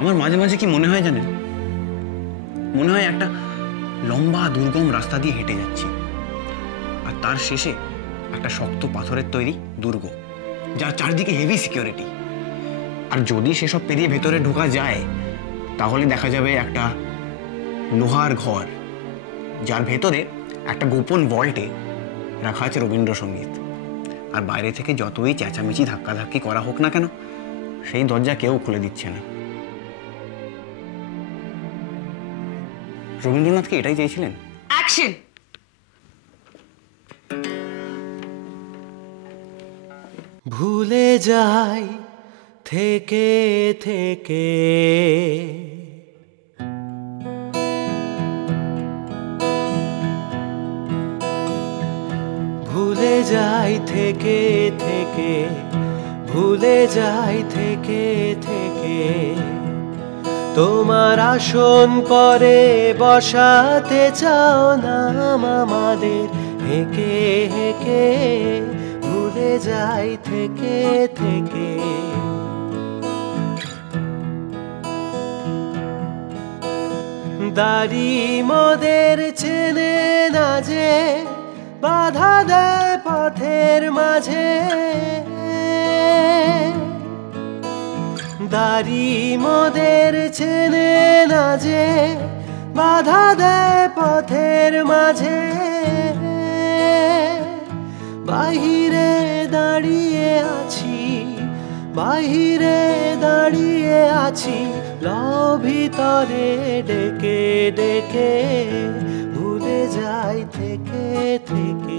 আমার মাঝে মাঝে কি মনে হয় জানেন, মনে হয় একটা লম্বা দুর্গম রাস্তা দিয়ে হেঁটে যাচ্ছি, আর তার শেষে একটা শক্ত পাথরের তৈরি দুর্গ, যার চারদিকে হেভি সিকিউরিটি। আর যদি সেসব পেরিয়ে ভেতরে ঢোকা যায় তাহলে দেখা যাবে একটা লোহার ঘর, যার ভেতরে একটা গোপন ভল্টে রাখা আছে রবীন্দ্রসঙ্গীত। আর বাইরে থেকে যতই চেঁচামেচি ধাক্কাধাক্কি করা হোক না কেন, সেই দরজা কেউ খুলে দিচ্ছে না। রবীন্দ্রনাথ কি এটাই চেয়েছিলেন? অ্যাকশন! ভুলে যাই থেকে থেকে, ভুলে যাই থেকে থেকে, ভুলে যাই থেকে থেকে, তোমার আসন পরে বসাতে চাও নাম আমাদের হেঁকে হেঁকে, ভুলে যাই থেকে থেকে। দাড়ি মোদের চেনে না যে, বাধা দেয় পথের মাঝে, দাড়ি মোদের চেনে না যে, বাধা দেয় পথের মাঝে। বাহিরে দাঁড়িয়ে আছি, বাহিরে দাঁড়িয়ে আছি, লও ভিতরে ডেকে ডেকে, ভুলে যাই থেকে থেকে।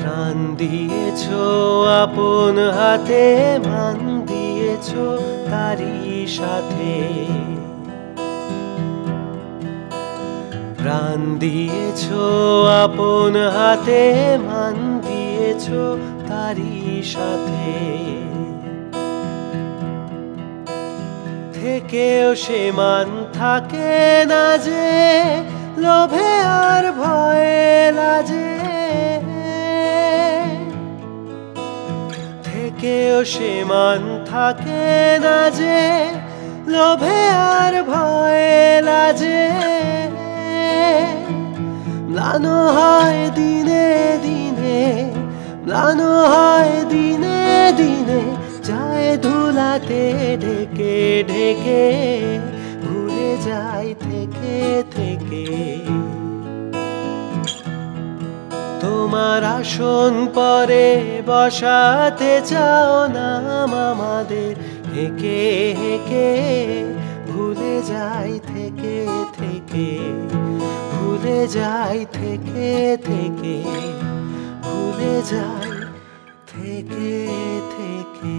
প্রাণ দিয়েছ আপন হাতে, মান দিয়েছ তারই সাথে, প্রাণ দিয়েছ আপন হাতে, মান দিয়েছ তারই সাথে। থেকেও সে মান থাকে না যে, লোভে আর ভয়ে লাজে, কেউ সে মান থাকে না যে, লোভে আর ভয়ে লাজে। ম্লান হয় দিনে দিনে, ম্লান হয় দিনে দিনে, যায় ধুলাতে ঢেকে ঢেকে, ভুলে যাই থেকে থেকে। তোমার আসন পরে বসাতে চাও নাম আমাদের হেঁকে হেঁকে, ভুলে যাই থেকে থেকে, ভুলে যাই থেকে থেকে, ভুলে যাই থেকে থেকে।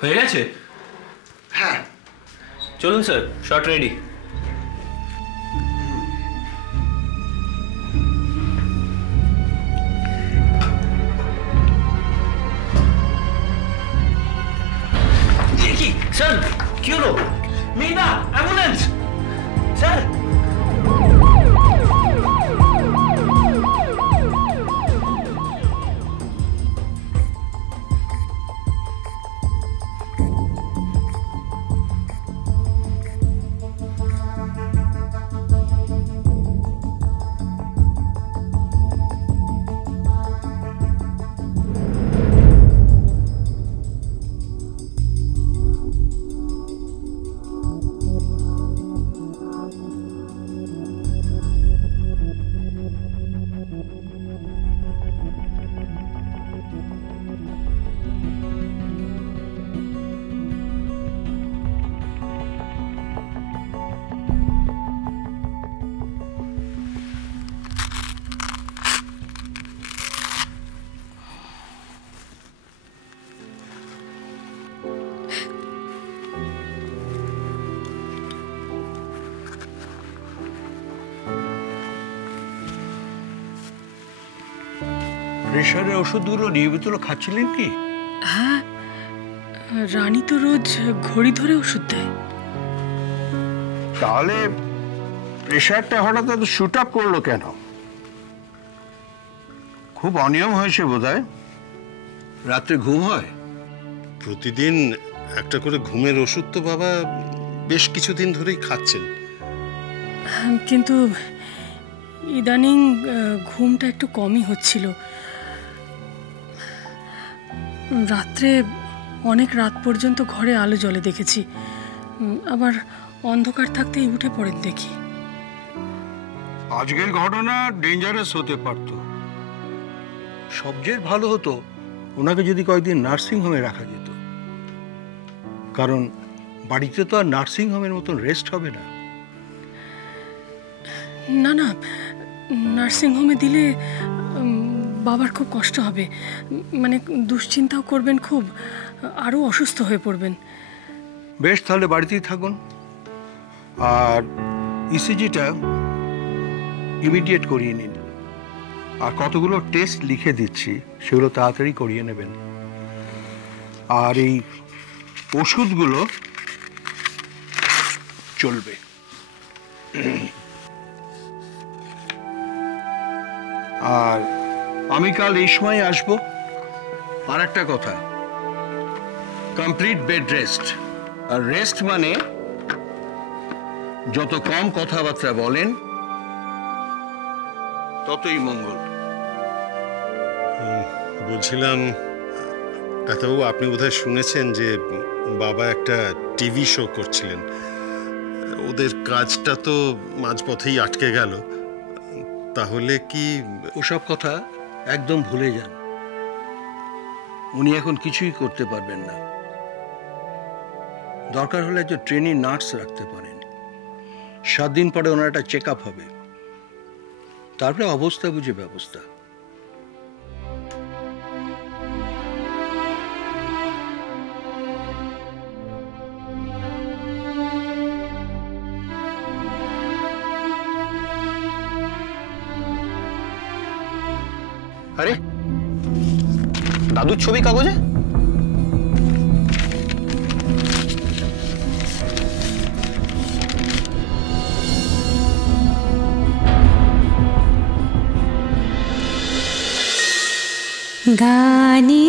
হয়ে গেছে? হ্যাঁ, চলুন স্যার, শট রেডি। কি স্যার, কি হলো? Meena, ambulance sir. প্রেশারের ওষুধগুলো নিয়মিত খাচ্ছিলেন কি? হ্যাঁ, রানী তো রোজ ঘড়ি ধরে ওষুধ দেয়। তাহলে প্রেশারটা হঠাৎ এত শুট আপ করলো কেন? খুব অনিয়ম হয়েছে বোধহয়। রাত্রে ঘুম হয়? প্রতিদিন একটা করে ঘুমের ওষুধ তো বাবা বেশ কিছুদিন ধরেই খাচ্ছেন। কিন্তু ইদানিং ঘুমটা একটু কমই হচ্ছিল। রাত্রে অনেক রাত পর্যন্ত ঘরে আলো জ্বলে দেখেছি, আবার অন্ধকার থাকতেই উঠে পড়েন দেখি। আজকের ঘটনা ডেঞ্জারাস হতে পারত। সবচেয়ে ভালো হতো ওনাকে যদি কয়েকদিন নার্সিং হোমে রাখা যেত, কারণ বাড়িতে তো আর নার্সিং হোমের মতন রেস্ট হবে না। না না, নার্সিং হোমে দিলে বাবার খুব কষ্ট হবে, মানে দুশ্চিন্তাও করবেন খুব, আরও অসুস্থ হয়ে পড়বেন। বেশ, তাহলে বাড়িতেই থাকুন। আর ইসিজিটা ইমিডিয়েট করিয়ে নিন, আর কতগুলো টেস্ট লিখে দিচ্ছি সেগুলো তাড়াতাড়ি করিয়ে নেবেন। আর এই ওষুধগুলো চলবে। আর আমি কাল এই সময় আসবো। আর একটা কথা, কমপ্লিট বেড রেস্ট। আর রেস্ট মানে যত কম কথাবার্তা বলেন ততই মঙ্গল। বলছিলাম ডাক্তারবাবু, আপনি বোধহয় শুনেছেন যে বাবা একটা টিভি শো করছিলেন। ওদের কাজটা তো মাঝপথেই আটকে গেল। তাহলে কি? ওসব কথা একদম ভুলে যান। উনি এখন কিছুই করতে পারবেন না। দরকার হলে একজন ট্রেনি নার্স রাখতে পারেন। 7 দিন পরে ওনার একটা চেক আপ হবে, তারপরে অবস্থা বুঝে ব্যবস্থা। আরে দাদুর ছবি কাগজে? গানে